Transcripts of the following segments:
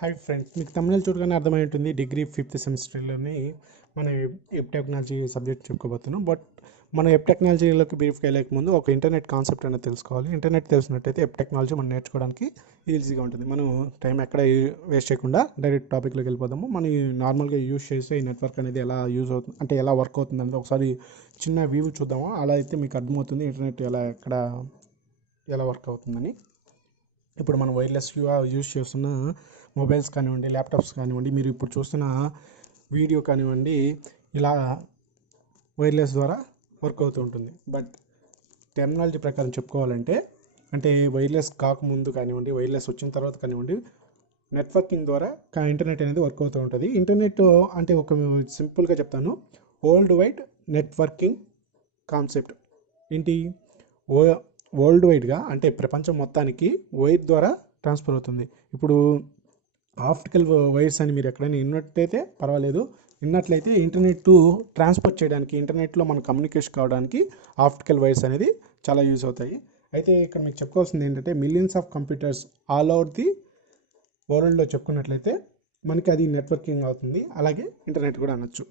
Hi friends, మీకు తమిళ చూడగానే అర్థమై ఉంటుంది. డిగ్రీ 5th సెమిస్టర్లోని మన వెబ్ టెక్నాలజీ సబ్జెక్ట్ చెప్పుకోబోతున్నాం. బట్ మన వెబ్ టెక్నాలజీలోకి బ్రీఫ్గా వెళ్ళక ముందు ఒక ఇంటర్నెట్ కాన్సెప్ట్ అనేది తెలుసుకోవాలి. ఇంటర్నెట్ తెలిసినట్టయితే వెబ్ టెక్నాలజీ మనం నేర్చుకోవడానికి ఈజీగా ఉంటుంది. మనం టైం ఎక్కడ వేస్ట్ చేయకుండా డైరెక్ట్ టాపిక్లోకి వెళ్ళిపోదాము. మనం నార్మల్గా యూజ్ చేసే ఈ నెట్వర్క్ అనేది ఎలా యూజ్ అవుతుంది, అంటే ఎలా వర్క్ అవుతుంది అనేది ఒకసారి చిన్న వ్యూ చూద్దాము. అలా అయితే మీకు అర్థమవుతుంది ఇంటర్నెట్ ఎలా వర్క్ అవుతుందని. ఇప్పుడు మనం వైర్లెస్ యూజ్ చేస్తున్న మొబైల్స్ కానివ్వండి, ల్యాప్టాప్స్ కానివ్వండి, మీరు ఇప్పుడు చూస్తున్న వీడియో కానివ్వండి, ఇలా వైర్లెస్ ద్వారా వర్క్ అవుతూ ఉంటుంది. బట్ టెక్నాలజీ ప్రకారం చెప్పుకోవాలంటే, అంటే వైర్లెస్ కాకముందు కానివ్వండి, వైర్లెస్ వచ్చిన తర్వాత కానివ్వండి, నెట్వర్కింగ్ ద్వారా ఇంటర్నెట్ అనేది వర్క్ అవుతూ ఉంటుంది. ఇంటర్నెట్ అంటే ఒక సింపుల్గా చెప్తాను, వరల్డ్ వైడ్ నెట్వర్కింగ్ కాన్సెప్ట్ ఏంటి? వరల్డ్ వైడ్గా అంటే ప్రపంచం మొత్తానికి వైర్ ద్వారా ట్రాన్స్ఫర్ అవుతుంది. ఇప్పుడు ఆప్టికల్ వైర్స్ అని మీరు ఎక్కడైనా విన్నట్టయితే పర్వాలేదు, విన్నట్లయితే ఇంటర్నెట్ ట్రాన్స్ఫర్ చేయడానికి, ఇంటర్నెట్లో మనం కమ్యూనికేషన్ కావడానికి ఆప్టికల్ వైర్స్ అనేది చాలా యూజ్ అవుతాయి. అయితే ఇక్కడ మీకు చెప్పుకోవాల్సింది ఏంటంటే, millions of computers all over the వరల్డ్లో చెప్పుకున్నట్లయితే మనకి అది నెట్వర్కింగ్ అవుతుంది. అలాగే ఇంటర్నెట్ కూడా అనొచ్చు.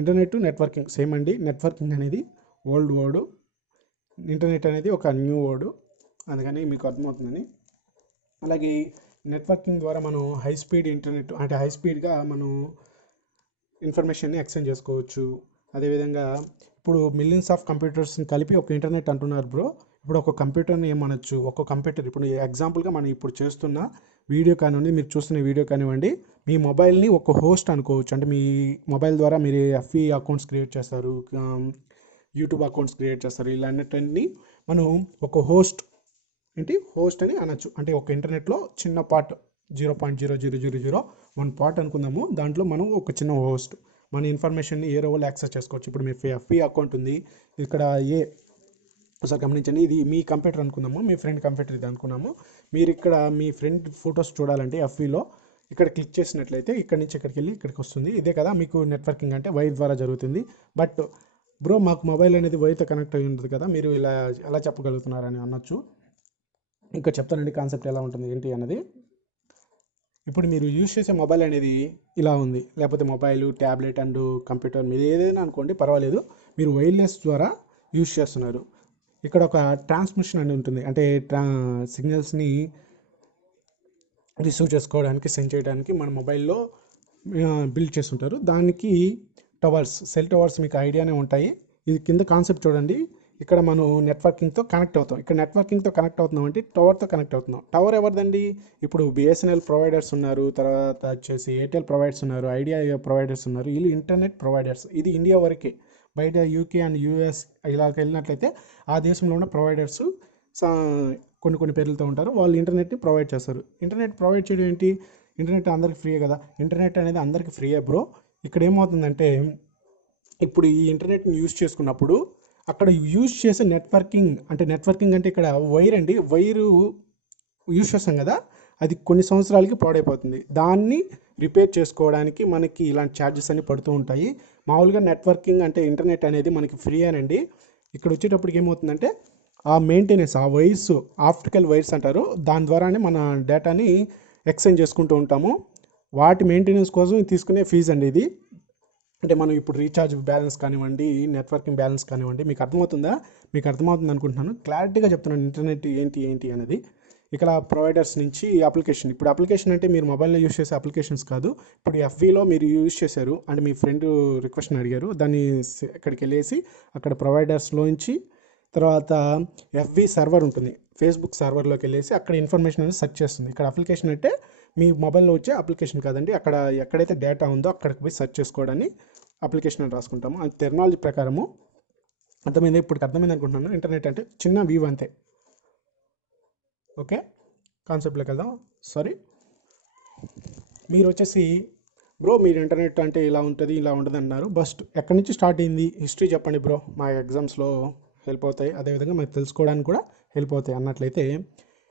ఇంటర్నెట్ నెట్వర్కింగ్ సేమ్ అండి. నెట్వర్కింగ్ అనేది ఓల్డ్ వర్డ్, ఇంటర్నెట్ అనేది ఒక న్యూ వర్డ్, అందుకని మీకు అర్థమవుతుందని. అలాగే నెట్వర్కింగ్ ద్వారా మనం హై స్పీడ్ ఇంటర్నెట్, అంటే హై స్పీడ్గా మనం ఇన్ఫర్మేషన్ని ఎక్స్చేంజ్ చేసుకోవచ్చు. అదేవిధంగా ఇప్పుడు మిలియన్స్ ఆఫ్ కంప్యూటర్స్ని కలిపి ఒక ఇంటర్నెట్ అంటున్నారు బ్రో. ఇప్పుడు ఒక కంప్యూటర్ని ఏమనొచ్చు, ఒక కంప్యూటర్ ఇప్పుడు ఎగ్జాంపుల్గా మనం ఇప్పుడు చేస్తున్న వీడియో కానివ్వండి, మీరు చూస్తున్న వీడియో కానివ్వండి, మీ మొబైల్ని ఒక హోస్ట్ అనుకోవచ్చు. అంటే మీ మొబైల్ ద్వారా మీరు ఎఫ్ఈ అకౌంట్స్ క్రియేట్ చేస్తారు, యూట్యూబ్ అకౌంట్స్ క్రియేట్ చేస్తారు. ఇలాంటివన్నీ మనం ఒక హోస్ట్ అని అనొచ్చు. అంటే ఒక ఇంటర్నెట్లో చిన్న పార్ట్ 0.00001 పార్ట్ అనుకుందాము. దాంట్లో మనం ఒక చిన్న హోస్ట్, మన ఇన్ఫర్మేషన్ని ఏ రోజులు యాక్సెస్ చేసుకోవచ్చు. ఇప్పుడు మీ ఎఫ్ఈ అకౌంట్ ఉంది, ఇక్కడ ఒకసారి గమనించండి, ఇది మీ కంప్యూటర్ అనుకుందాము, మీ ఫ్రెండ్ కంప్యూటర్ ఇది అనుకున్నాము. మీరు ఇక్కడ మీ ఫ్రెండ్ ఫొటోస్ చూడాలంటే ఎఫ్ఈలో ఇక్కడ క్లిక్ చేసినట్లయితే ఇక్కడ నుంచి ఇక్కడికి వెళ్ళి ఇక్కడికి వస్తుంది. ఇదే కదా మీకు నెట్వర్కింగ్ అంటే, వైర్ ద్వారా జరుగుతుంది. బట్ బ్రో, మాకు మొబైల్ అనేది వైర్తో కనెక్ట్ అయి ఉంటుంది కదా, మీరు ఇలా ఎలా చెప్పగలుగుతున్నారని అనొచ్చు. ఇంకా చెప్తానండి కాన్సెప్ట్ ఎలా ఉంటుంది ఏంటి అన్నది. ఇప్పుడు మీరు యూజ్ చేసే మొబైల్ అనేది ఇలా ఉంది, లేకపోతే మొబైల్, ట్యాబ్లెట్ అండ్ కంప్యూటర్, మీరు ఏదైనా అనుకోండి పర్వాలేదు, మీరు వైర్లెస్ ద్వారా యూజ్ చేస్తున్నారు. ఇక్కడ ఒక ట్రాన్స్మిషన్ అనేది ఉంటుంది, అంటే సిగ్నల్స్ని రిసీవ్ చేసుకోవడానికి, సెండ్ చేయడానికి మన మొబైల్లో బిల్డ్ చేస్తుంటారు. దానికి టవర్స్, సెల్ టవర్స్ మీకు ఐడియానే ఉంటాయి. ఇది కింద కాన్సెప్ట్ చూడండి. ఇక్కడ మనం నెట్వర్కింగ్తో కనెక్ట్ అవుతాం. ఇక్కడ నెట్వర్కింగ్తో కనెక్ట్ అవుతున్నాం అంటే టవర్తో కనెక్ట్ అవుతున్నాం. టవర్ ఎవరిదండి? ఇప్పుడు బిఎస్ఎన్ఎల్ ప్రొవైడర్స్ ఉన్నారు, తర్వాత వచ్చేసి ఎయిర్టెల్ ప్రొవైడర్స్ ఉన్నారు, ఐడియా ప్రొవైడర్స్ ఉన్నారు. వీళ్ళు ఇంటర్నెట్ ప్రొవైడర్స్. ఇది ఇండియా వరకే. బయట యూకే అండ్ యూఎస్ ఇలా వెళ్ళినట్లయితే ఆ దేశంలో ఉన్న ప్రొవైడర్స్ కొన్ని పేర్లతో ఉంటారు. వాళ్ళు ఇంటర్నెట్ని ప్రొవైడ్ చేస్తారు. ఇంటర్నెట్ ప్రొవైడ్ చేయడం ఏంటి? ఇంటర్నెట్ అందరికి ఫ్రీయే కదా. ఇంటర్నెట్ అనేది అందరికి ఫ్రీయే బ్రో. ఇక్కడ ఏమవుతుందంటే, ఇప్పుడు ఈ ఇంటర్నెట్ని యూజ్ చేసుకున్నప్పుడు అక్కడ యూజ్ చేసే నెట్వర్కింగ్ అంటే ఇక్కడ వైర్ అండి. వైరు యూజ్ చేస్తాం కదా, అది కొన్ని సంవత్సరాలకి పాడైపోతుంది. దాన్ని రిపేర్ చేసుకోవడానికి మనకి ఇలాంటి ఛార్జెస్ అన్ని పడుతూ ఉంటాయి. మామూలుగా నెట్వర్కింగ్ అంటే ఇంటర్నెట్ అనేది మనకి ఫ్రీ అనండి. ఇక్కడ వచ్చేటప్పటికి ఏమవుతుందంటే, ఆ మెయింటెనెన్స్, ఆ వైర్స్, ఆప్టికల్ వైర్స్ అంటారు, దాని ద్వారానే మన డేటాని ఎక్స్చేంజ్ చేసుకుంటూ ఉంటాము. వాటి మెయింటెనెన్స్ కోసం తీసుకునే ఫీజు అండి ఇది. అంటే మనం ఇప్పుడు రీఛార్జ్ బ్యాలెన్స్ కానివ్వండి, నెట్వర్కింగ్ బ్యాలెన్స్ కానివ్వండి, మీకు అర్థమవుతుందా? మీకు అర్థమవుతుంది అనుకుంటున్నాను. క్లారిటీగా చెప్తున్నాను ఇంటర్నెట్ ఏంటి అనేది. ఇక్కడ ప్రొవైడర్స్ నుంచి అప్లికేషన్, ఇప్పుడు అప్లికేషన్ అంటే మీరు మొబైల్లో యూజ్ చేసే అప్లికేషన్స్ కాదు. ఇప్పుడు ఎఫ్బీలో మీరు యూజ్ చేశారు అంటే మీ ఫ్రెండ్ రిక్వెస్ట్ని అడిగారు, దాన్ని ఇక్కడికి వెళ్ళేసి అక్కడ ప్రొవైడర్స్లోంచి తర్వాత ఎఫ్బీ సర్వర్ ఉంటుంది, ఫేస్బుక్ సర్వర్లోకి వెళ్ళేసి అక్కడ ఇన్ఫర్మేషన్ అనేది సెర్చ్ చేస్తుంది. ఇక్కడ అప్లికేషన్ అంటే మీ మొబైల్లో వచ్చే అప్లికేషన్ కాదండి, అక్కడ ఎక్కడైతే డేటా ఉందో అక్కడికి పోయి సెర్చ్ చేసుకోవడాన్ని అప్లికేషన్ అని రాసుకుంటాము. అది టెక్నాలజీ ప్రకారము అర్థమైంది. ఇప్పుడు అర్థమైంది అనుకుంటున్నాను. ఇంటర్నెట్ అంటే చిన్న వ్యూ అంతే. ఓకే, కాన్సెప్ట్లోకి వెళ్దాం. సారీ, మీరు వచ్చేసి బ్రో, మీరు ఇంటర్నెట్ అంటే ఇలా ఉంటుంది ఇలా ఉంటుంది అన్నారు. బస్ట్ ఎక్కడి నుంచి స్టార్ట్ అయింది హిస్టరీ చెప్పండి బ్రో, మా ఎగ్జామ్స్లో హెల్ప్ అవుతాయి, అదేవిధంగా మీకు తెలుసుకోవడానికి కూడా హెల్ప్ అవుతాయి అన్నట్లయితే,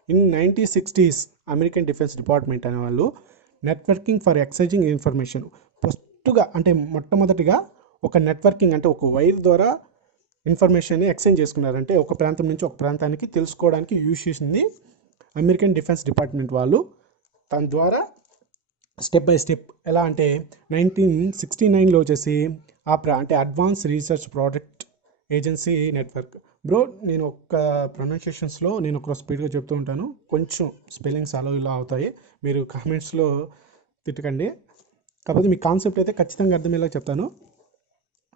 in 1960s American defence department అనేవాళ్ళు నెట్వర్కింగ్ ఫర్ ఎక్స్చేంజింగ్ ఇన్ఫర్మేషన్ ఫస్ట్గా, అంటే మొట్టమొదటిగా ఒక నెట్వర్కింగ్ అంటే ఒక వైర్ ద్వారా ఇన్ఫర్మేషన్ని ఎక్స్చేంజ్ చేసుకున్నారంటే ఒక ప్రాంతం నుంచి ఒక ప్రాంతానికి తెలుసుకోవడానికి యూజ్ చేసింది అమెరికన్ డిఫెన్స్ డిపార్ట్మెంట్ వాళ్ళు. దాని ద్వారా స్టెప్ బై స్టెప్ ఎలా అంటే 1969లో వచ్చేసి ఆప్రా అంటే advance research project agency network. Bro నేను ఒక్క ప్రొనౌన్సియేషన్స్లో నేను ఒక స్పీడ్గా చెప్తూ ఉంటాను, కొంచెం స్పెల్లింగ్స్ అలా ఇలా అవుతాయి, మీరు కామెంట్స్లో తిట్టకండి, కాకపోతే మీ కాన్సెప్ట్ అయితే ఖచ్చితంగా అర్థమయ్యేలా చెప్తాను.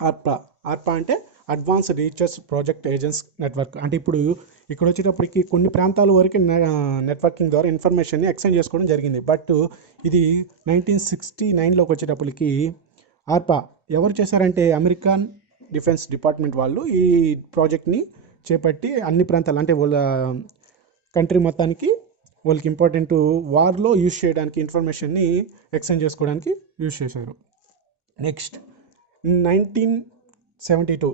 ఆర్పా ఆర్పా అంటే advance research project agents network. అంటే ఇప్పుడు ఇక్కడ వచ్చేటప్పటికి కొన్ని ప్రాంతాల వరకు నెట్వర్కింగ్ ద్వారా ఇన్ఫర్మేషన్ని ఎక్స్చేంజ్ చేసుకోవడం జరిగింది. బట్ ఇది 1969లోకి వచ్చేటప్పటికి ఆర్పా ఎవరు చేశారంటే అమెరికన్ డిఫెన్స్ డిపార్ట్మెంట్ వాళ్ళు ఈ ప్రాజెక్ట్ని చేపట్టి అన్ని ప్రాంతాలు అంటే వాళ్ళ కంట్రీ మొత్తానికి వాళ్ళకి ఇంపార్టెంట్ వార్లో యూజ్ చేయడానికి ఇన్ఫర్మేషన్ని ఎక్స్చేంజ్ చేసుకోవడానికి యూజ్ చేశారు. నెక్స్ట్ 1972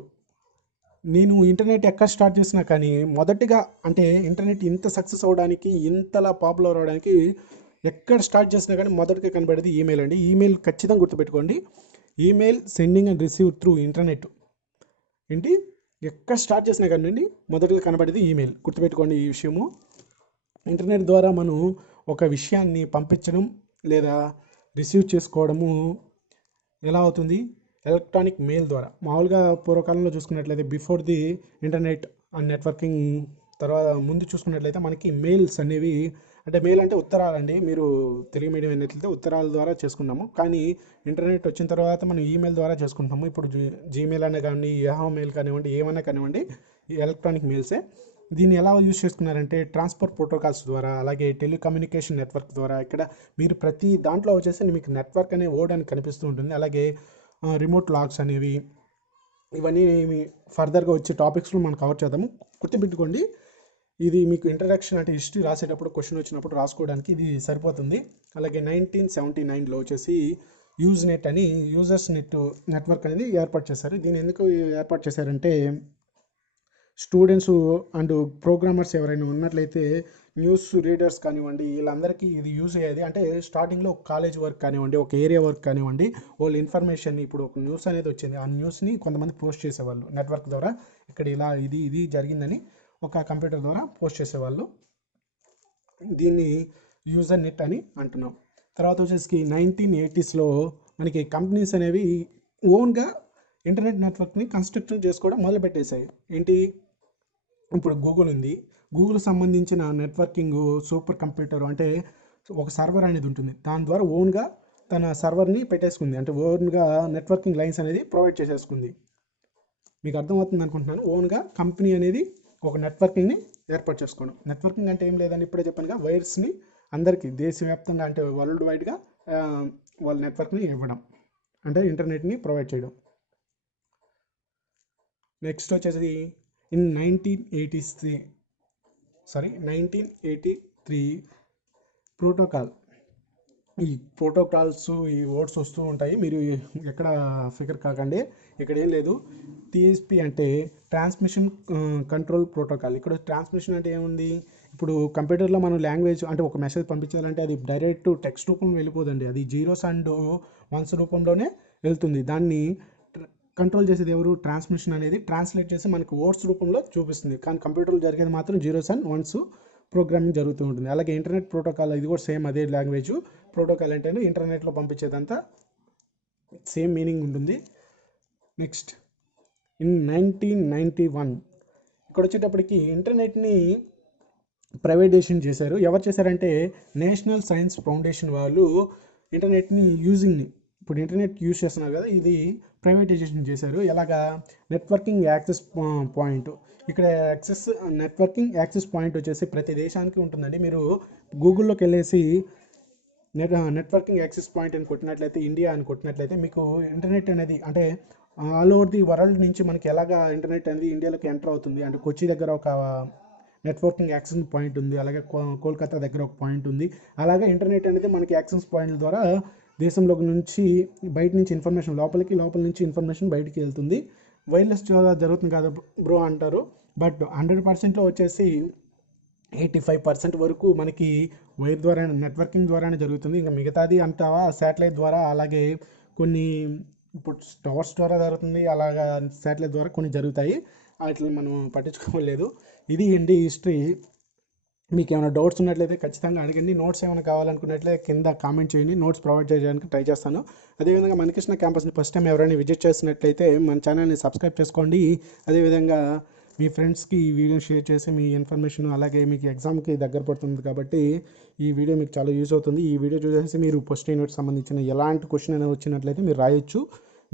నేను ఇంటర్నెట్ ఎక్కడ స్టార్ట్ చేసినా కానీ మొదటిగా అంటే ఇంటర్నెట్ ఇంత సక్సెస్ అవ్వడానికి ఇంతలా పాపులర్ అవడానికి ఎక్కడ స్టార్ట్ చేసినా కానీ మొదటిగా కనబడేది ఈమెయిల్ అండి. ఈమెయిల్ ఖచ్చితంగా గుర్తుపెట్టుకోండి. Email sending and receive through internet ఏంటి ఎక్కడ స్టార్ట్ చేసినా కానీ మొదటిగా కనబడేది ఈమెయిల్. గుర్తుపెట్టుకోండి ఈ విషయము. ఇంటర్నెట్ ద్వారా మనం ఒక విషయాన్ని పంపించడం లేదా రిసీవ్ చేసుకోవడము ఎలా అవుతుంది, ఎలక్ట్రానిక్ మెయిల్ ద్వారా. మామూలుగా పూర్వకాలంలో చూసుకున్నట్లయితే before the internet and networking తర్వాత ముందు చూసుకున్నట్లయితే మనకి మెయిల్స్ అనేవి అంటే మెయిల్ అంటే ఉత్తరాలండి, మీరు తెలుగు మీడియం అయినట్లయితే ఉత్తరాల ద్వారా చేసుకున్నాము. కానీ ఇంటర్నెట్ వచ్చిన తర్వాత మనం ఈమెయిల్ ద్వారా చేసుకుంటాము. ఇప్పుడు జీమెయిల్ అనే కానీ యాహూ మెయిల్ కానివ్వండి ఏమైనా కానివ్వండి ఈ ఎలక్ట్రానిక్ మెయిల్సే. దీన్ని ఎలా యూజ్ చేసుకున్నారంటే ట్రాన్స్పోర్ట్ ప్రోటోకాల్స్ ద్వారా, అలాగే టెలికమ్యూనికేషన్ నెట్వర్క్ ద్వారా. ఇక్కడ మీరు ప్రతి దాంట్లో వచ్చేసి మీకు నెట్వర్క్ అనే వర్డ్ అని కనిపిస్తూ ఉంటుంది. అలాగే రిమోట్ లాగ్స్ అనేవి ఇవన్నీ ఫర్దర్గా వచ్చే టాపిక్స్లో మనం కవర్ చేద్దాము. గుర్తుపెట్టుకోండి, ఇది మీకు ఇంట్రడక్షన్ అంటే హిస్టరీ రాసేటప్పుడు క్వశ్చన్ వచ్చినప్పుడు రాసుకోవడానికి ఇది సరిపోతుంది. అలాగే 1979లో వచ్చేసి యూజ్ నెట్ అని యూజర్స్ నెట్వర్క్ అనేది ఏర్పాటు చేశారు. దీన్ని ఎందుకు ఏర్పాటు చేశారంటే స్టూడెంట్స్ అండ్ ప్రోగ్రామర్స్ ఎవరైనా ఉన్నట్లయితే న్యూస్ రీడర్స్ కానివ్వండి వీళ్ళందరికీ ఇది యూజ్ అయ్యేది. అంటే స్టార్టింగ్లో ఒక కాలేజ్ వర్క్ కానివ్వండి, ఒక ఏరియా వర్క్ కానివ్వండి, వాళ్ళ ఇన్ఫర్మేషన్ ఇప్పుడు ఒక న్యూస్ అనేది వచ్చింది, ఆ న్యూస్ని కొంతమంది పోస్ట్ చేసేవాళ్ళు నెట్వర్క్ ద్వారా. ఇక్కడ ఇలా ఇది జరిగిందని ఒక కంప్యూటర్ ద్వారా పోస్ట్ చేసేవాళ్ళు. దీన్ని యూజర్ నెట్ అని అంటున్నాం. తర్వాత వచ్చేసి 1980స్లో మనకి కంపెనీస్ అనేవి ఓన్గా ఇంటర్నెట్ నెట్వర్క్ని కన్స్ట్రక్ట్ చేసుకోవడం మొదలుపెట్టేశాయి. ఏంటి, ఇప్పుడు గూగుల్ ఉంది, గూగుల్ సంబంధించిన నెట్వర్కింగ్ సూపర్ కంప్యూటర్ అంటే ఒక సర్వర్ అనేది ఉంటుంది, దాని ద్వారా ఓన్గా తన సర్వర్ని పెట్టేసుకుంది. అంటే ఓన్గా నెట్వర్కింగ్ లైన్స్ అనేది ప్రొవైడ్ చేసేసుకుంది. మీకు అర్థమవుతుంది అనుకుంటున్నాను. ఓన్గా కంపెనీ అనేది ఒక నెట్వర్కింగ్ని ఏర్పాటు చేసుకోవడం. నెట్వర్కింగ్ అంటే ఏం లేదని ఇప్పుడే చెప్పానుగా, వైర్స్ని అందరికీ దేశవ్యాప్తంగా అంటే వరల్డ్ వైడ్గా వాళ్ళ నెట్వర్క్ని ఇవ్వడం అంటే ఇంటర్నెట్ని ప్రొవైడ్ చేయడం. నెక్స్ట్ వచ్చేసి ఇన్ 1983 ప్రోటోకాల్. ఈ ప్రోటోకాల్స్ ఈ వర్డ్స్ వస్తూ ఉంటాయి, మీరు ఎక్కడ ఫికర్ కాకండి, ఇక్కడ ఏం లేదు. టీఎస్పీ అంటే ట్రాన్స్మిషన్ కంట్రోల్ ప్రోటోకాల్. ఇక్కడ ట్రాన్స్మిషన్ అంటే ఏముంది, ఇప్పుడు కంప్యూటర్లో మనం లాంగ్వేజ్ అంటే ఒక మెసేజ్ పంపించాలంటే అది డైరెక్ట్ టెక్స్ట్ రూపంలో వెళ్ళిపోదండి, అది జీరోస్ అండ్ వన్స్ రూపంలోనే వెళ్తుంది. దాన్ని కంట్రోల్ చేసేది ఎవరు, ట్రాన్స్మిషన్ అనేది ట్రాన్స్లేట్ చేసి మనకు వర్డ్స్ రూపంలో చూపిస్తుంది. కానీ కంప్యూటర్లో జరిగేది మాత్రం జీరోస్ అండ్ వన్స్ ప్రోగ్రామింగ్ జరుగుతూ ఉంటుంది. అలాగే ఇంటర్నెట్ ప్రోటోకాల్ ఇది కూడా సేమ్ అదే లాంగ్వేజ్. ప్రోటోకాల్ అంటే ఇంటర్నెట్లో పంపించేదంతా సేమ్ మీనింగ్ ఉంటుంది. నెక్స్ట్ ఇన్ 1991 ఇక్కడ వచ్చేటప్పటికి ఇంటర్నెట్ని ప్రైవేటైజేషన్ చేశారు. ఎవరు చేశారంటే నేషనల్ సైన్స్ ఫౌండేషన్ వాళ్ళు ఇంటర్నెట్ని యూజింగ్ని ఇప్పుడు ఇంటర్నెట్ యూజ్ చేస్తున్నారు కదా, ఇది ప్రైవేటైజేషన్ చేశారు. ఎలాగా, నెట్వర్కింగ్ యాక్సెస్ పాయింట్. ఇక్కడ నెట్వర్కింగ్ యాక్సెస్ పాయింట్ వచ్చేసి ప్రతి దేశానికి ఉంటుందండి. మీరు గూగుల్లోకి వెళ్ళేసి నెట్వర్కింగ్ యాక్సెస్ పాయింట్ అని కొట్టినట్లయితే, ఇండియా అని కొట్టినట్లయితే మీకు ఇంటర్నెట్ అనేది అంటే ఆల్ ఓవర్ ది వరల్డ్ నుంచి మనకి ఎలాగా ఇంటర్నెట్ అనేది ఇండియాలోకి ఎంటర్ అవుతుంది. అంటే కొచ్చి దగ్గర ఒక నెట్వర్కింగ్ యాక్సెస్ పాయింట్ ఉంది, అలాగే కోల్కతా దగ్గర ఒక పాయింట్ ఉంది. అలాగే ఇంటర్నెట్ అనేది మనకి యాక్సెస్ పాయింట్ల ద్వారా దేశంలో నుంచి బయట నుంచి ఇన్ఫర్మేషన్ లోపల నుంచి ఇన్ఫర్మేషన్ బయటికి వెళ్తుంది. వైర్లెస్ జరుగుతుంది కదా బ్రో అంటారు, బట్ 100%లో వచ్చేసి 85% వరకు మనకి వైర్ ద్వారా నెట్వర్కింగ్ ద్వారానే జరుగుతుంది. ఇంకా మిగతాది అంటావా శాటిలైట్ ద్వారా, అలాగే కొన్ని ఇప్పుడు టవర్స్ ద్వారా జరుగుతుంది, అలాగా శాటిలైట్ ద్వారా కొన్ని జరుగుతాయి. వాటిని మనం పట్టించుకోలేదు. ఇది అండి హిస్టరీ. మీకు ఏమైనా డౌట్స్ ఉన్నట్లయితే ఖచ్చితంగా అడగండి. నోట్స్ ఏమైనా కావాలనుకున్నట్లయితే కింద కామెంట్ చేయండి, నోట్స్ ప్రొవైడ్ చేయడానికి ట్రై చేస్తాను. అదేవిధంగా మణికృష్ణ క్యాంపస్ని ఫస్ట్ టైం ఎవరైనా విజిట్ చేసినట్లయితే మన ఛానల్ని సబ్స్క్రైబ్ చేసుకోండి. అదేవిధంగా మీ ఫ్రెండ్స్కి ఈ వీడియో షేర్ చేసి మీ ఇన్ఫర్మేషన్, అలాగే మీకు ఎగ్జామ్కి దగ్గర పడుతుంది కాబట్టి ఈ వీడియో మీకు చాలా యూజ్ అవుతుంది. ఈ వీడియో చూసేసి మీరు పోస్ట్ యూనిట్ సంబంధించిన ఎలాంటి క్వశ్చన్ అయినా వచ్చినట్లయితే మీరు రాయొచ్చు.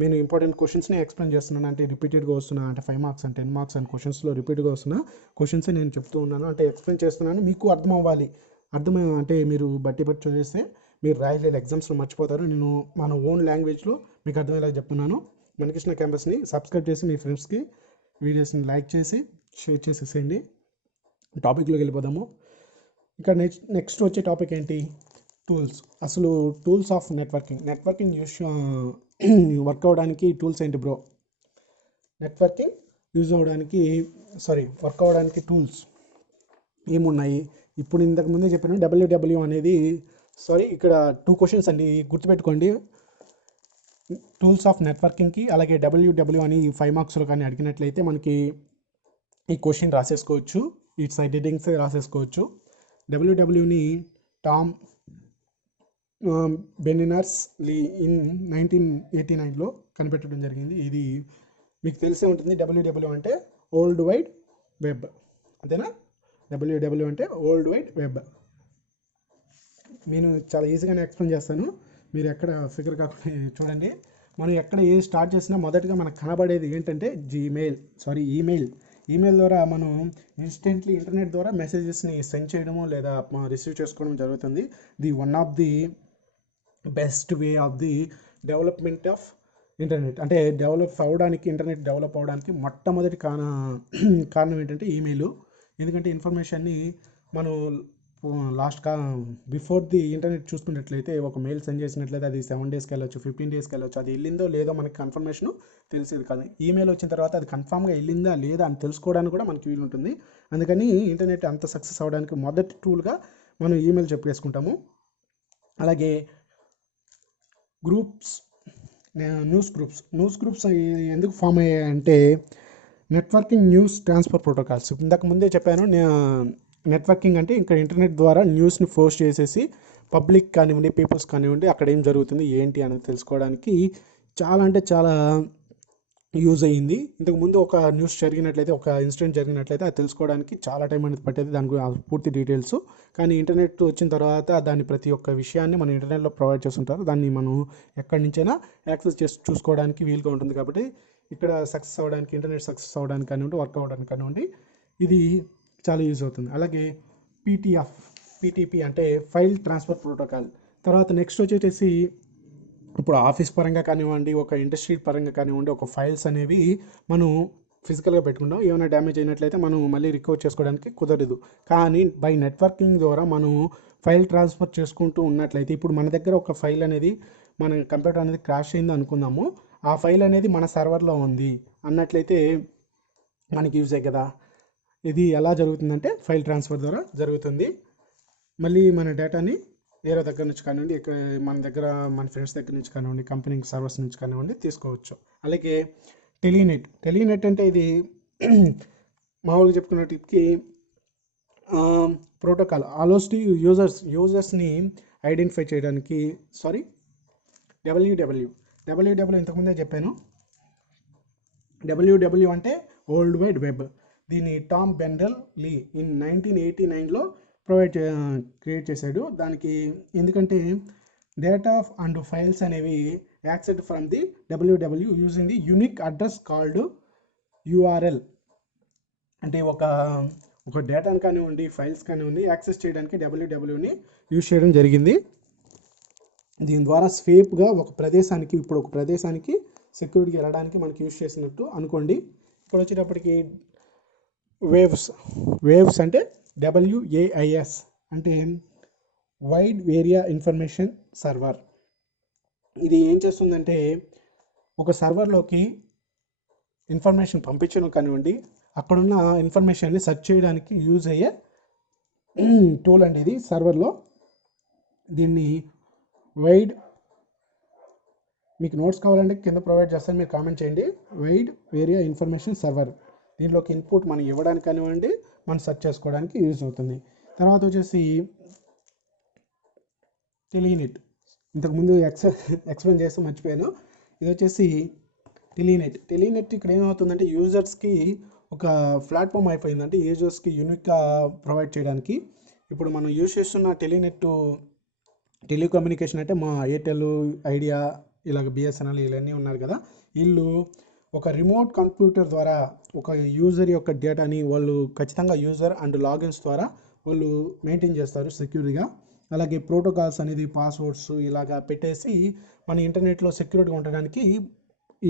నేను ఇంపార్టెంట్ క్వశ్చన్స్ని ఎక్స్ప్లెయిన్ చేస్తున్నాను. అంటే రిపీటెడ్గా వస్తున్నా, అంటే 5 మార్క్స్ అండ్ 10 మార్క్స్ అండ్ క్వశ్చన్స్లో రిపీట్గా వస్తున్న క్వశ్చన్స్ నేను చెప్తూ ఉన్నాను, అంటే ఎక్స్ప్లెయిన్ చేస్తున్నాను. మీకు అర్థం అవ్వాలి. అంటే మీరు బట్టి చదివేస్తే మీరు రాయలేదు, ఎగ్జామ్స్లో మర్చిపోతారు. నేను మన ఓన్ లాంగ్వేజ్లో మీకు అర్థమయ్యేలా చెప్తున్నాను. మణికృష్ణ క్యాంపస్ని సబ్స్క్రైబ్ చేసి మీ ఫ్రెండ్స్కి వీడియోస్ని లైక్ చేసి షేర్ చేసేసేయండి. టాపిక్లోకి వెళ్ళిపోదాము. ఇక నెక్స్ట్ వచ్చే టాపిక్ ఏంటి? టూల్స్. అసలు tools of networking use work అవ్వడానికి టూల్స్ ఏంటి బ్రో? నెట్వర్కింగ్ వర్క్ అవ్వడానికి టూల్స్ ఏమున్నాయి? ఇప్పుడు ఇంతకుముందే చెప్పాను డబ్ల్యూడబ్ల్యూ అనేది, ఇక్కడ 2 క్వశ్చన్స్ అండి, గుర్తుపెట్టుకోండి. టూల్స్ ఆఫ్ నెట్వర్కింగ్కి అలాగే డబ్ల్యూడబ్ల్యూ అని 5 మార్క్స్లో కానీ అడిగినట్లయితే మనకి ఈ క్వశ్చన్ రాసేసుకోవచ్చు, ఈ side headings రాసేసుకోవచ్చు. డబ్ల్యూడబ్ల్యూని Tom Berners-Lee in 1989లో కనిపెట్టడం జరిగింది. ఇది మీకు తెలిసే ఉంటుంది. డబ్ల్యూడబ్ల్యూ అంటే వరల్డ్ వైడ్ వెబ్, అంతేనా? డబ్ల్యూడబ్ల్యూ అంటే వరల్డ్ వైడ్ వెబ్. నేను చాలా ఈజీగానే ఎక్స్ప్లెయిన్ చేస్తాను, మీరు ఎక్కడ ఫిగర్ కాకుండా చూడండి. మనం ఎక్కడ ఏది స్టార్ట్ చేసినా మొదటగా మనకు కనబడేది ఏంటంటే ఈమెయిల్ ద్వారా మనం ఇన్స్టెంట్లీ ఇంటర్నెట్ ద్వారా మెసేజెస్ని సెండ్ చేయడము లేదా రిసీవ్ చేసుకోవడం జరుగుతుంది. The one of the best way of the development of internet. అంటే ఇంటర్నెట్ డెవలప్ అవ్వడానికి మొట్టమొదటి కారణం ఏంటంటే ఈమెయిల్. ఎందుకంటే ఇన్ఫర్మేషన్ని మనం బిఫోర్ ది ఇంటర్నెట్ చూసుకున్నట్లయితే ఒక మెయిల్ సెండ్ చేసినట్లయితే అది 7 డేస్కి వెళ్ళొచ్చు, 15 డేస్కి వెళ్ళొచ్చు. అది వెళ్ళిందో లేదో మనకి కన్ఫర్మేషన్ తెలిసేది కాదు. ఈమెయిల్ వచ్చిన తర్వాత అది కన్ఫామ్గా వెళ్ళిందా లేదా అని తెలుసుకోవడానికి కూడా మనకి వీలు ఉంటుంది. అందుకని ఇంటర్నెట్ అంత సక్సెస్ అవ్వడానికి మొదటి టూల్గా మనం ఈమెయిల్ చెప్పేసుకుంటాము. అలాగే న్యూస్ గ్రూప్స్ ఎందుకు ఫామ్ అయ్యాయంటే నెట్వర్కింగ్ న్యూస్ ట్రాన్స్ఫర్ ప్రోటోకాల్స్. ఇంతకు ముందే చెప్పాను, నెట్వర్కింగ్ అంటే ఇంకా ఇంటర్నెట్ ద్వారా న్యూస్ని పోస్ట్ చేసేసి పబ్లిక్ కానివ్వండి, పీపుల్స్ కానివ్వండి, అక్కడ ఏం జరుగుతుంది ఏంటి అనేది తెలుసుకోవడానికి చాలా యూజ్ అయ్యింది. ఇంతకుముందు ఒక న్యూస్ జరిగినట్లయితే, ఒక ఇన్సిడెంట్ జరిగినట్లయితే అది తెలుసుకోవడానికి చాలా టైం అనేది పట్టేది, దాని గురించి పూర్తి డీటెయిల్స్. కానీ ఇంటర్నెట్ వచ్చిన తర్వాత దాన్ని ప్రతి ఒక్క విషయాన్ని మన ఇంటర్నెట్లో ప్రొవైడ్ చేస్తుంటారు. దాన్ని మనం ఎక్కడి నుంచైనా యాక్సెస్ చేసి చూసుకోవడానికి వీలుగా ఉంటుంది. కాబట్టి ఇక్కడ ఇంటర్నెట్ సక్సెస్ అవ్వడానికి కానివ్వండి, వర్క్ అవ్వడానికి కానివ్వండి, ఇది చాలా యూజ్ అవుతుంది. అలాగే పీటీపీ అంటే ఫైల్ ట్రాన్స్ఫర్ ప్రోటోకాల్. తర్వాత నెక్స్ట్ వచ్చేసి ఇప్పుడు ఆఫీస్ పరంగా కానివ్వండి, ఒక ఇండస్ట్రీ పరంగా కానివ్వండి, ఒక ఫైల్స్ అనేవి మనం ఫిజికల్గా పెట్టుకుంటాం. ఏమైనా డ్యామేజ్ అయినట్లయితే మనం మళ్ళీ రికవర్ చేసుకోవడానికి కుదరదు. కానీ బై నెట్వర్కింగ్ ద్వారా మనం ఫైల్ ట్రాన్స్ఫర్ చేసుకుంటూ ఉన్నట్లయితే, ఇప్పుడు మన దగ్గర ఒక ఫైల్ అనేది, మన కంప్యూటర్ అనేది క్రాష్ అయింది అనుకుందాము, ఆ ఫైల్ అనేది మన సర్వర్లో ఉంది అన్నట్లయితే మనకి యూజే కదా. ఇది ఎలా జరుగుతుందంటే ఫైల్ ట్రాన్స్ఫర్ ద్వారా జరుగుతుంది. మళ్ళీ మన డేటాని వేరే దగ్గర నుంచి కానివ్వండి, మన ఫ్రెండ్స్ దగ్గర నుంచి కానివ్వండి, కంపెనీ సర్వర్స్ నుంచి కానివ్వండి తీసుకోవచ్చు. అలాగే టెలినెట్ అంటే ఇది మామూలుగా చెప్పుకున్నట్టుకి ప్రోటోకాల్ ఆల్మోస్ట్ యూజర్స్ని ఐడెంటిఫై చేయడానికి. డబ్ల్యూడబ్ల్యూ ఇంతకుముందే చెప్పాను. డబ్ల్యూడబ్ల్యూ అంటే వరల్డ్ వైడ్ వెబ్. దీన్ని టామ్ బెర్నర్స్-లీ ఇన్ 1989లో క్రియేట్ చేశాడు. దానికి ఎందుకంటే డేటా అండ్ ఫైల్స్ అనేవి accessed from the W W using the unique address called URL. అంటే ఒక డేటాను కానివ్వండి, ఫైల్స్ కానివ్వండి యాక్సెస్ చేయడానికి డబ్ల్యూడబ్ల్యూని యూజ్ చేయడం జరిగింది. దీని ద్వారా స్వేప్గా ఒక ప్రదేశానికి సెక్యూరిటీకి వెళ్ళడానికి మనకి యూజ్ చేసినట్టు అనుకోండి. ఇక్కడ వచ్చేటప్పటికి వేవ్స్ అంటే WAIS అంటే వైడ్ ఏరియా ఇన్ఫర్మేషన్ సర్వర్. ఇది ఏం చేస్తుందంటే ఒక సర్వర్లోకి ఇన్ఫర్మేషన్ పంపించడం కానివ్వండి, అక్కడున్న ఇన్ఫర్మేషన్ని సెర్చ్ చేయడానికి యూజ్ అయ్యే టూల్ అండి ఇది సర్వర్లో. దీన్ని మీకు నోట్స్ కావాలంటే కింద ప్రొవైడ్ చేస్తాను, మీరు కామెంట్ చేయండి. Wide area information server. దీంట్లోకి ఇన్పుట్ మనం ఇవ్వడానికి కానివ్వండి, మనం సెర్చ్ చేసుకోవడానికి యూజ్ అవుతుంది. తర్వాత వచ్చేసి టెలినెట్. ఇంతకుముందు ఎక్స్ప్లెయిన్ చేస్తూ మర్చిపోయాను. ఇది వచ్చేసి టెలినెట్ ఇక్కడ ఏమవుతుందంటే యూజర్స్కి ఒక ప్లాట్ఫామ్ అయిపోయింది. అంటే యూజర్స్కి యూనిక్గా ప్రొవైడ్ చేయడానికి. ఇప్పుడు మనం యూజ్ చేస్తున్న టెలికమ్యూనికేషన్ అంటే మా ఎయిర్టెల్, ఐడియా, ఇలాగ బిఎస్ఎన్ఎల్ ఇవన్నీ ఉన్నారు కదా, వీళ్ళు ఒక రిమోట్ కంప్యూటర్ ద్వారా ఒక యూజర్ యొక్క డేటాని వాళ్ళు ఖచ్చితంగా యూజర్ అండ్ లాగిన్స్ ద్వారా వాళ్ళు మెయింటైన్ చేస్తారు సెక్యూర్గా. అలాగే ప్రోటోకాల్స్ అనేది పాస్వర్డ్స్ ఇలాగా పెట్టేసి మన ఇంటర్నెట్లో సెక్యూర్గా ఉండడానికి ఈ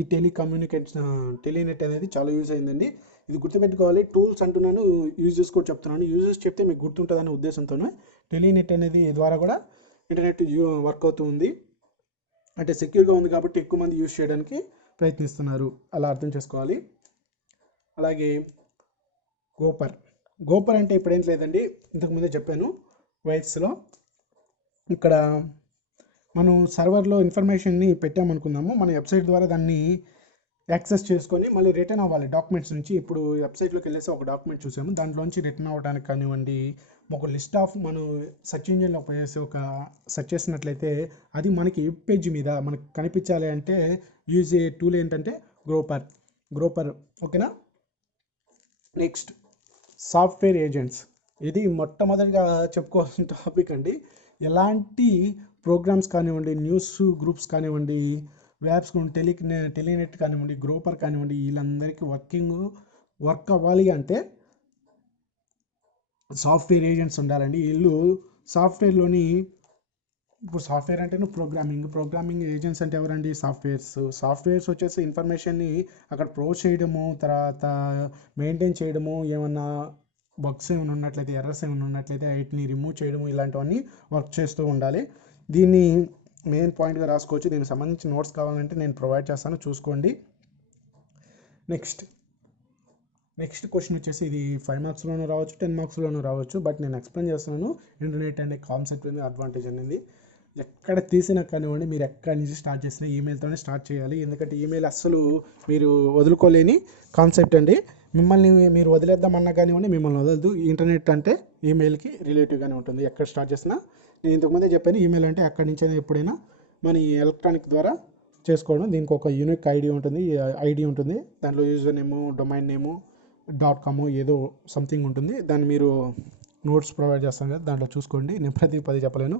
టెలినెట్ అనేది చాలా యూజ్ అయిందండి. ఇది గుర్తుపెట్టుకోవాలి. టూల్స్ అంటున్నాను, యూజెస్ కూడా చెప్తున్నాను. యూజెస్ చెప్తే మీకు గుర్తుంటుందనే ఉద్దేశంతోనే టెలినెట్ అనేది ద్వారా కూడా ఇంటర్నెట్ వర్క్ అవుతూ ఉంది. అంటే సెక్యూర్గా ఉంది కాబట్టి ఎక్కువ మంది యూజ్ చేయడానికి ప్రయత్నిస్తున్నారు, అలా అర్థం చేసుకోవాలి. అలాగే గోపర్ అంటే ఇప్పుడేం లేదండి, ఇంతకుముందే చెప్పాను వైర్స్లో. ఇక్కడ మనం సర్వర్లో ఇన్ఫర్మేషన్ని పెట్టామనుకుందాము, మన వెబ్సైట్ ద్వారా దాన్ని యాక్సెస్ చేసుకొని మళ్ళీ రిటర్న్ అవ్వాలి డాక్యుమెంట్స్ నుంచి. ఇప్పుడు వెబ్సైట్లోకి వెళ్ళేసి ఒక డాక్యుమెంట్ చూసాము, దాంట్లోంచి రిటర్న్ అవ్వడానికి కానివ్వండి, ఒక లిస్ట్ ఆఫ్ మనం సెర్చ్ ఇంజిన్లో పోయేసి ఒక సెర్చ్ చేసినట్లయితే అది మనకి వెబ్ పేజ్ మీద మనకు కనిపించాలి అంటే యూజ్ అయ్యే టూల్ ఏంటంటే గ్రోపర్. ఓకేనా. Next software agents. ఇది మొట్టమొదటిగా చెప్పుకోవాల్సిన టాపిక్ అండి. ఎలాంటి ప్రోగ్రామ్స్ కానివ్వండి, న్యూస్ గ్రూప్స్ కానివ్వండి, వ్యాప్స్ టెలినెట్ కానివ్వండి, గ్రోపర్ కానివ్వండి, వీళ్ళందరికీ వర్క్ అవ్వాలి అంటే సాఫ్ట్వేర్ ఏజెంట్స్ ఉండాలండి. వీళ్ళు సాఫ్ట్వేర్లోని, ఇప్పుడు సాఫ్ట్వేర్ అంటేనే ప్రోగ్రామింగ్ ఏజెంట్స్ అంటే ఎవరండి? సాఫ్ట్వేర్స్ వచ్చేసి ఇన్ఫర్మేషన్ని అక్కడ ప్రొవైడ్ చేయడము, తర్వాత మెయింటైన్ చేయడము, ఏమన్నా బగ్స్ ఏమైనా ఉన్నట్లయితే, ఎర్రర్స్ ఏమైనా ఉన్నట్లయితే వాటిని రిమూవ్ చేయడము, ఇలాంటివన్నీ వర్క్ చేస్తూ ఉండాలి. దీన్ని మెయిన్ పాయింట్గా రాసుకోవచ్చు. దీనికి సంబంధించి నోట్స్ కావాలంటే నేను ప్రొవైడ్ చేస్తాను, చూసుకోండి. నెక్స్ట్ క్వశ్చన్ వచ్చేసి ఇది 5 మార్క్స్లోనూ రావచ్చు, 10 మార్క్స్లోనూ రావచ్చు. బట్ నేను ఎక్స్ప్లెయిన్ చేస్తున్నాను ఇంటర్నెట్ అనే కాన్సెప్ట్ అనేది, అడ్వాంటేజ్ అనేది. ఎక్కడ తీసినా కానివ్వండి, మీరు ఎక్కడి నుంచి స్టార్ట్ చేసినా ఈమెయిల్తోనే స్టార్ట్ చేయాలి. ఎందుకంటే ఈమెయిల్ అస్సలు మీరు వదులుకోలేని కాన్సెప్ట్ అండి. మిమ్మల్ని మీరు వదిలేద్దామన్నా కానివ్వండి, మిమ్మల్ని వదలదు. ఇంటర్నెట్ అంటే ఈమెయిల్కి రిలేటివ్గానే ఉంటుంది. ఎక్కడ స్టార్ట్ చేసినా నేను ఇంతకుముందే చెప్పాను, ఈమెయిల్ అంటే ఎక్కడి నుంచైనా ఎప్పుడైనా మన ఎలక్ట్రానిక్ ద్వారా చేసుకోవడం. దీనికి ఒక యూనిక్ ఐడి ఉంటుంది. దాంట్లో యూజర్ నేము, డొమైన్ నేము, .com ఏదో సంథింగ్ ఉంటుంది. దాన్ని మీరు నోట్స్ ప్రొవైడ్ చేస్తాను కదా, దాంట్లో చూసుకోండి. నేను పది చెప్పలేను.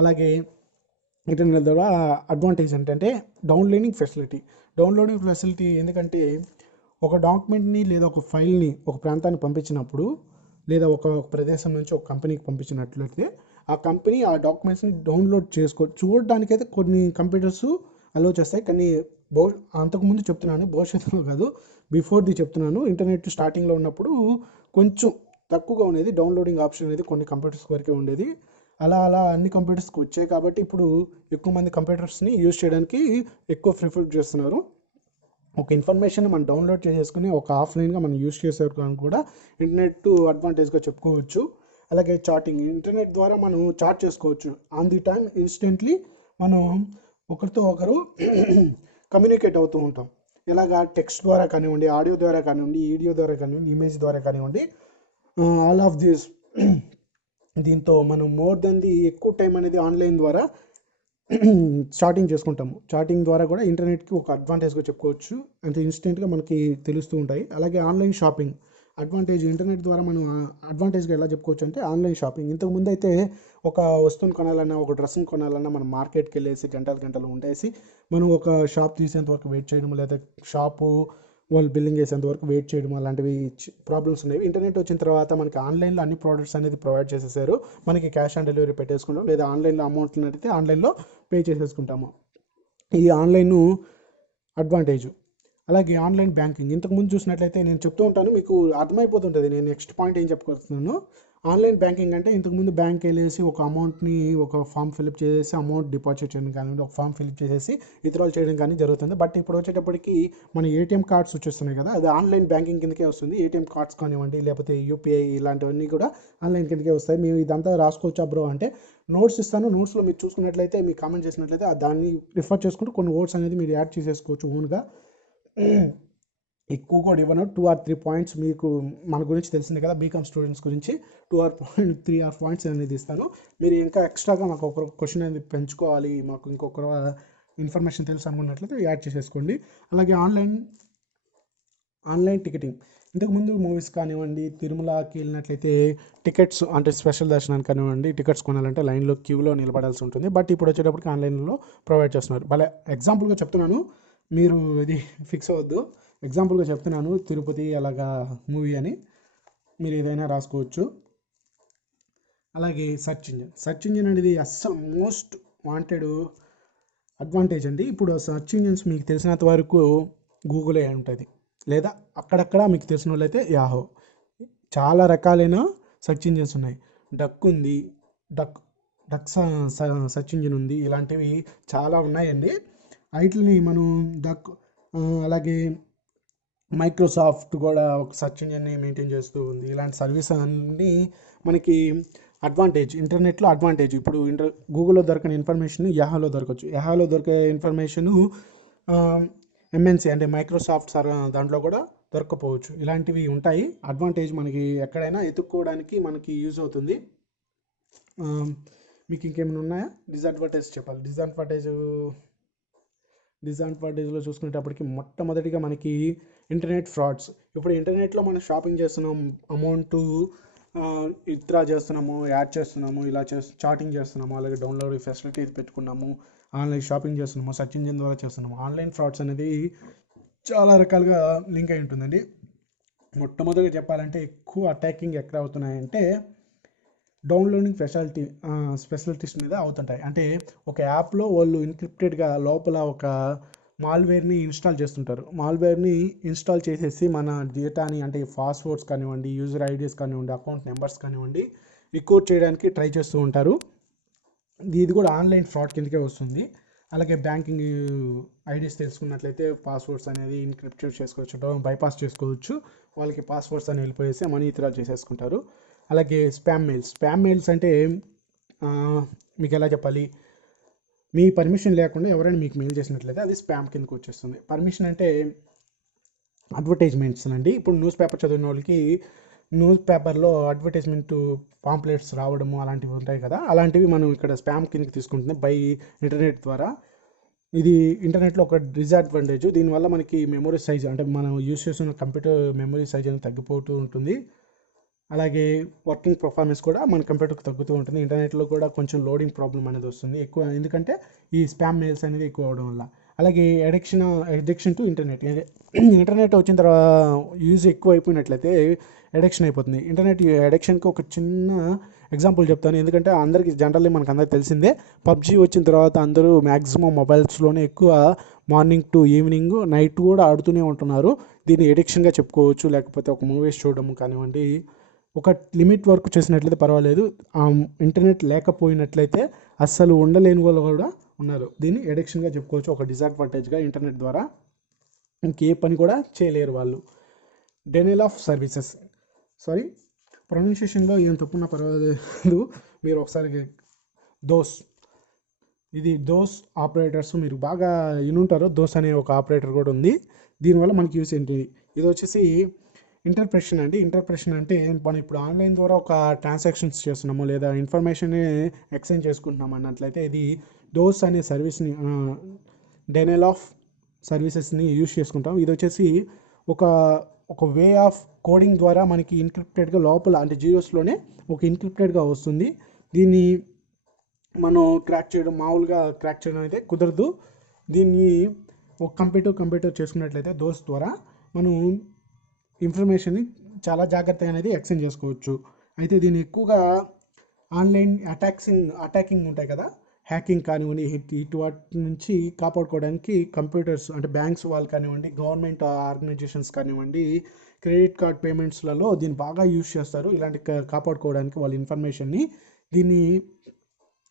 అలాగే ఇంటర్నెట్ ద్వారా అడ్వాంటేజ్ ఏంటంటే డౌన్లోడింగ్ ఫెసిలిటీ. ఎందుకంటే ఒక డాక్యుమెంట్ని లేదా ఒక ఫైల్ని ఒక ప్రాంతానికి పంపించినప్పుడు, లేదా ఒక ప్రదేశం నుంచి ఒక కంపెనీకి పంపించినట్లయితే ఆ కంపెనీ ఆ డాక్యుమెంట్స్ని డౌన్లోడ్ చూడడానికైతే కొన్ని కంప్యూటర్స్ అలో చేస్తాయి. కానీ అంతకుముందు చెప్తున్నాను, భవిష్యత్తులో కాదు, బిఫోర్ది చెప్తున్నాను. ఇంటర్నెట్ స్టార్టింగ్లో ఉన్నప్పుడు కొంచెం తక్కువగా ఉండేది డౌన్లోడింగ్ ఆప్షన్ అనేది, కొన్ని కంప్యూటర్స్ వరకే ఉండేది. అలా అన్ని కంప్యూటర్స్కి వచ్చాయి కాబట్టి ఇప్పుడు ఎక్కువ మంది కంప్యూటర్స్ని యూజ్ చేయడానికి ఎక్కువ ప్రిఫర్ చేస్తున్నారు. ఒక ఇన్ఫర్మేషన్ మనం డౌన్లోడ్ చేసేసుకుని ఒక ఆఫ్లైన్గా మనం యూజ్ చేసేవాళ్ళని కూడా ఇంటర్నెట్ అడ్వాంటేజ్గా చెప్పుకోవచ్చు. అలాగే ఇంటర్నెట్ ద్వారా మనం చాట్ చేసుకోవచ్చు. ఆన్ ది టైం ఇన్స్టెంట్లీ మనం ఒకరితో ఒకరు కమ్యూనికేట్ అవుతూ ఉంటాం. ఇలాగా టెక్స్ట్ ద్వారా కానివ్వండి, ఆడియో ద్వారా కానివ్వండి, వీడియో ద్వారా కానివ్వండి, ఇమేజ్ ద్వారా కానివ్వండి, ఆల్ ఆఫ్ దిస్. దీంతో మనం ఎక్కువ టైం అనేది ఆన్లైన్ ద్వారా చాటింగ్ ద్వారా కూడా ఇంటర్నెట్కి ఒక అడ్వాంటేజ్గా చెప్పుకోవచ్చు. అంటే ఇన్స్టెంట్గా మనకి తెలుస్తూ ఉంటాయి. అలాగే ఆన్లైన్ షాపింగ్ అడ్వాంటేజ్. ఇంటర్నెట్ ద్వారా మనం అడ్వాంటేజ్గా ఎలా చెప్పుకోవచ్చు అంటే ఆన్లైన్ షాపింగ్. ఇంతకుముందు అయితే ఒక వస్తువుని కొనాలన్నా, ఒక డ్రెస్ని కొనాలన్నా మనం మార్కెట్కి వెళ్ళేసి గంటలు ఉండేసి మనం ఒక షాప్ తీసేంత వరకు వెయిట్ చేయడం, లేదా షాపు వాళ్ళు బిల్లింగ్ చేసేంత వరకు వెయిట్ చేయడం, అలాంటివి ప్రాబ్లమ్స్ ఉండేవి. ఇంటర్నెట్ వచ్చిన తర్వాత మనకి ఆన్లైన్లో అన్ని ప్రోడక్ట్స్ అనేది ప్రొవైడ్ చేసేసారు. మనకి క్యాష్ ఆన్ డెలివరీ పెట్టేసుకుంటాం, లేదా ఆన్లైన్లో అమౌంట్ అడిగితే ఆన్లైన్లో పే చేసేసుకుంటాము. ఇది ఆన్లైన్ అడ్వాంటేజ్. అలాగే ఆన్లైన్ బ్యాంకింగ్. ఇంతకుముందు చూసినట్లయితే నేను చెప్తూ ఉంటాను, మీకు అర్థమైపోతుంటుంది నేను నెక్స్ట్ పాయింట్ ఏం చెప్పుకొస్తున్నాను. ఆన్లైన్ బ్యాంకింగ్ అంటే ఇంతకుముందు బ్యాంక్ వెళ్ళేసి ఒక అమౌంట్ని ఒక ఫామ్ ఫిల్అప్ చేసేసి అమౌంట్ డిపాజిట్ చేయడం కానివ్వండి, ఒక ఫామ్ ఫిల్అప్ చేసేసి విత్డ్రాల్ చేయడం కానీ జరుగుతుంది. బట్ ఇప్పుడు వచ్చేటప్పటికి మన ఏటీఎం కార్డ్స్ వచ్చేస్తున్నాయి కదా, అది ఆన్లైన్ బ్యాంకింగ్ కిందకే వస్తుంది. ఏటీఎం కార్డ్స్ కానివ్వండి, లేకపోతే యూపీఐ ఇలాంటివన్నీ కూడా ఆన్లైన్ కిందకే వస్తాయి. మేము ఇదంతా రాసుకోవచ్చా బ్రో అంటే నోట్స్ ఇస్తాను. నోట్స్లో మీరు చూసుకున్నట్లయితే, మీరు కామెంట్ చేసినట్లయితే దాన్ని రిఫర్ చేసుకుంటూ కొన్ని వర్డ్స్ అనేది మీరు యాడ్ చేసేసుకోవచ్చు ఓన్గా. ఎక్కువ కూడా ఇవ్వను. 2 or 3 పాయింట్స్ మీకు మన గురించి తెలిసిందే కదా, బీకామ్ స్టూడెంట్స్ గురించి 2 or 3 or పాయింట్స్ అనేది ఇస్తాను. మీరు ఇంకా ఎక్స్ట్రాగా మాకు ఒక క్వశ్చన్ అనేది పెంచుకోవాలి, మాకు ఇంకొక ఇన్ఫర్మేషన్ తెలుసు అనుకున్నట్లయితే యాడ్ చేసేసుకోండి. అలాగే ఆన్లైన్ టికెటింగ్, ఇంతకుముందు మూవీస్ కానివ్వండి, తిరుమలకి వెళ్ళినట్లయితే టికెట్స్ అంటే స్పెషల్ దర్శనానికి కానివ్వండి, టికెట్స్ కొనాలంటే లైన్లో క్యూలో నిలబడాల్సి ఉంటుంది. బట్ ఇప్పుడు వచ్చేటప్పటికి ఆన్లైన్లో ప్రొవైడ్ చేస్తున్నారు. భలే ఎగ్జాంపుల్గా చెప్తున్నాను, మీరు ఇది ఫిక్స్ అవ్వద్దు. ఎగ్జాంపుల్గా చెప్తున్నాను, తిరుపతి అలాగా మూవీ అని మీరు ఏదైనా రాసుకోవచ్చు. అలాగే సెర్చ్ ఇంజిన్ అనేది అస్సలు మోస్ట్ వాంటెడ్ అడ్వాంటేజ్ అండి. ఇప్పుడు సెర్చ్ ఇంజిన్స్ మీకు తెలిసినంత వరకు గూగులే ఉంటుంది, లేదా అక్కడక్కడ మీకు తెలిసిన వాళ్ళైతే యాహో. చాలా రకాలైన సెర్చ్ ఇంజిన్స్ ఉన్నాయి. డక్ ఉంది, డక్ డక్ సెర్చ్ ఇంజిన్ ఉంది, ఇలాంటివి చాలా ఉన్నాయండి. వాటిని మనం అలాగే మైక్రోసాఫ్ట్ కూడా ఒక సెర్చ్ ఇంజిన్ని మెయింటైన్ చేస్తూ ఉంది. ఇలాంటి సర్వీస్ అన్నీ మనకి అడ్వాంటేజ్, ఇంటర్నెట్లో అడ్వాంటేజ్. ఇప్పుడు గూగుల్లో దొరకని ఇన్ఫర్మేషన్ యాహోలో దొరకవచ్చు. యాహోలో దొరికే ఇన్ఫర్మేషను ఎంఎన్సి అంటే మైక్రోసాఫ్ట్ దాంట్లో కూడా దొరకపోవచ్చు. ఇలాంటివి ఉంటాయి. అడ్వాంటేజ్ మనకి ఎక్కడైనా ఎత్తుక్కోవడానికి మనకి యూజ్ అవుతుంది. మీకు ఇంకేమైనా ఉన్నాయా? డిసడ్వాంటేజ్ చెప్పాలి. డిసడ్వాంటేజ్లో చూసుకునేటప్పటికి మొట్టమొదటిగా మనకి ఇంటర్నెట్ ఫ్రాడ్స్. ఇప్పుడు ఇంటర్నెట్లో మనం షాపింగ్ చేస్తున్నాం, అమౌంట్ విత్డ్రా చేస్తున్నాము, యాడ్ చేస్తున్నాము, ఇలా చాటింగ్ చేస్తున్నాము, అలాగే డౌన్లోడ్ ఫెసిలిటీ పెట్టుకున్నాము, ఆన్లైన్ షాపింగ్ చేస్తున్నాము, సెర్చ్ ఇంజిన్ ద్వారా చేస్తున్నాము. ఆన్లైన్ ఫ్రాడ్స్ అనేది చాలా రకాలుగా లింక్ అయి ఉంటుందండి. మొట్టమొదటిగా చెప్పాలంటే ఎక్కువ అటాకింగ్ ఎక్కడ అవుతున్నాయంటే డౌన్లోడింగ్ ఫెసిలిటీస్ మీద అవుతుంటాయి. అంటే ఒక యాప్లో వాళ్ళు ఎన్క్రిప్టెడ్గా లోపల ఒక మాల్వేర్ని ఇన్స్టాల్ చేస్తుంటారు. మాల్వేర్ని ఇన్స్టాల్ చేసేసి మన డేటాని అంటే పాస్వర్డ్స్ కానివ్వండి, యూజర్ ఐడీస్ కానివ్వండి, అకౌంట్ నెంబర్స్ కానివ్వండి రికార్డ్ చేయడానికి ట్రై చేస్తూ ఉంటారు. ఇది కూడా ఆన్లైన్ ఫ్రాడ్ కిందకే వస్తుంది. అలాగే బ్యాంకింగ్ ఐడీస్ తెలుసుకున్నట్లయితే పాస్వర్డ్స్ అనేది ఎన్క్రిప్ట్ చేసుకోవచ్చు, బైపాస్ చేసుకోవచ్చు. వాళ్ళకి పాస్వర్డ్స్ అని వెళ్ళిపోయేసి మనీ విత్డ్రా చేసేసుకుంటారు. అలాగే స్పామ్ మెయిల్స్ అంటే మీకు ఎలా చెప్పాలి, మీ పర్మిషన్ లేకుండా ఎవరైనా మీకు మెయిల్ చేసినట్లయితే అది స్పామ్ కిందకు వచ్చేస్తుంది. పర్మిషన్ అంటే అడ్వర్టైజ్మెంట్స్ అండి. ఇప్పుడు న్యూస్ పేపర్ చదివిన వాళ్ళకి న్యూస్ పేపర్లో అడ్వర్టైజ్మెంట్ పాంప్లెట్స్ రావడము అలాంటివి ఉంటాయి కదా, అలాంటివి మనం ఇక్కడ స్పామ్ కిందకి తీసుకుంటుంది బై ఇంటర్నెట్ ద్వారా. ఇది ఇంటర్నెట్లో ఒక డిసడ్వాంటేజ్. దీనివల్ల మనకి మెమరీ సైజ్ అంటే మనం యూస్ చేస్తున్న కంప్యూటర్ మెమరీ సైజ్ అనేది తగ్గిపోతూ ఉంటుంది. అలాగే వర్కింగ్ పర్ఫార్మెన్స్ కూడా మన కంప్యూటర్కి తగ్గుతూ ఉంటుంది. ఇంటర్నెట్లో కూడా కొంచెం లోడింగ్ ప్రాబ్లం అనేది వస్తుంది ఎక్కువ, ఎందుకంటే ఈ స్పామ్ మెయిల్స్ అనేది ఎక్కువ అవడం వల్ల. అలాగే అడిక్షన్ టు ఇంటర్నెట్ వచ్చిన తర్వాత యూజ్ ఎక్కువ అయిపోయినట్లయితే అడిక్షన్ అయిపోతుంది. ఇంటర్నెట్ అడిక్షన్కి ఒక చిన్న ఎగ్జాంపుల్ చెప్తాను, ఎందుకంటే అందరికీ జనరల్లీ మనకు అందరికీ తెలిసిందే. పబ్జీ వచ్చిన తర్వాత అందరూ మ్యాక్సిమం మొబైల్స్లోనే ఎక్కువ మార్నింగ్ టు ఈవినింగ్ నైట్ కూడా ఆడుతూనే ఉంటున్నారు. దీన్ని ఎడిక్షన్గా చెప్పుకోవచ్చు. లేకపోతే ఒక మూవీస్ చూడడం కానివ్వండి, ఒక లిమిట్ వరకు చేసినట్లయితే పర్వాలేదు. ఇంటర్నెట్ లేకపోయినట్లయితే అస్సలు ఉండలేని వాళ్ళు కూడా ఉన్నారు. దీన్ని ఎడిక్షన్గా చెప్పుకోవచ్చు, ఒక డిసడ్వాంటేజ్గా. ఇంటర్నెట్ ద్వారా ఇంకే పని కూడా చేయలేరు వాళ్ళు. డెనైల్ ఆఫ్ సర్వీసెస్, ప్రొనౌన్సియేషన్లో ఏం తప్పున్నా పర్వాలేదు, మీరు ఒకసారి దోస్ ఆపరేటర్స్ మీరు బాగా వినుంటారు. దోస్ అనే ఒక ఆపరేటర్ కూడా ఉంది. దీనివల్ల మనకి యూస్ ఏంటి, ఇది వచ్చేసి ఇంటర్ప్రెషన్ అండి. ఇంటర్ప్రెషన్ అంటే మనం ఇప్పుడు ఆన్లైన్ ద్వారా ఒక ట్రాన్సాక్షన్స్ చేస్తున్నాము లేదా ఇన్ఫర్మేషన్ ఎక్స్చేంజ్ చేసుకుంటున్నాము అన్నట్లయితే ఇది దోస్ అనే సర్వీస్ని డెనైల్ ఆఫ్ సర్వీసెస్ని యూస్ చేసుకుంటాం. ఇది వచ్చేసి ఒక వే ఆఫ్ కోడింగ్ ద్వారా మనకి ఎన్క్రిప్టెడ్గా లోపల అంటే జీరోస్లోనే ఒక ఎన్క్రిప్టెడ్గా వస్తుంది. దీన్ని మనం మామూలుగా క్రాక్ చేయడం అయితే కుదరదు. దీన్ని ఒక కంప్యూటర్ చేసుకున్నట్లయితే దోస్ ద్వారా మనం ఇన్ఫర్మేషన్ని చాలా జాగ్రత్తగా అనేది ఎక్స్చేంజ్ చేసుకోవచ్చు. అయితే దీన్ని ఎక్కువగా ఆన్లైన్ అటాకింగ్ ఉంటాయి కదా, హ్యాకింగ్ కానివ్వండి, వాటి నుంచి కాపాడుకోవడానికి కంప్యూటర్స్ అంటే బ్యాంక్స్ వాళ్ళు కానివ్వండి, గవర్నమెంట్ ఆర్గనైజేషన్స్ కానివ్వండి, క్రెడిట్ కార్డ్ పేమెంట్స్లలో దీన్ని బాగా యూజ్ చేస్తారు. ఇలాంటి కాపాడుకోవడానికి వాళ్ళ ఇన్ఫర్మేషన్ని. దీన్ని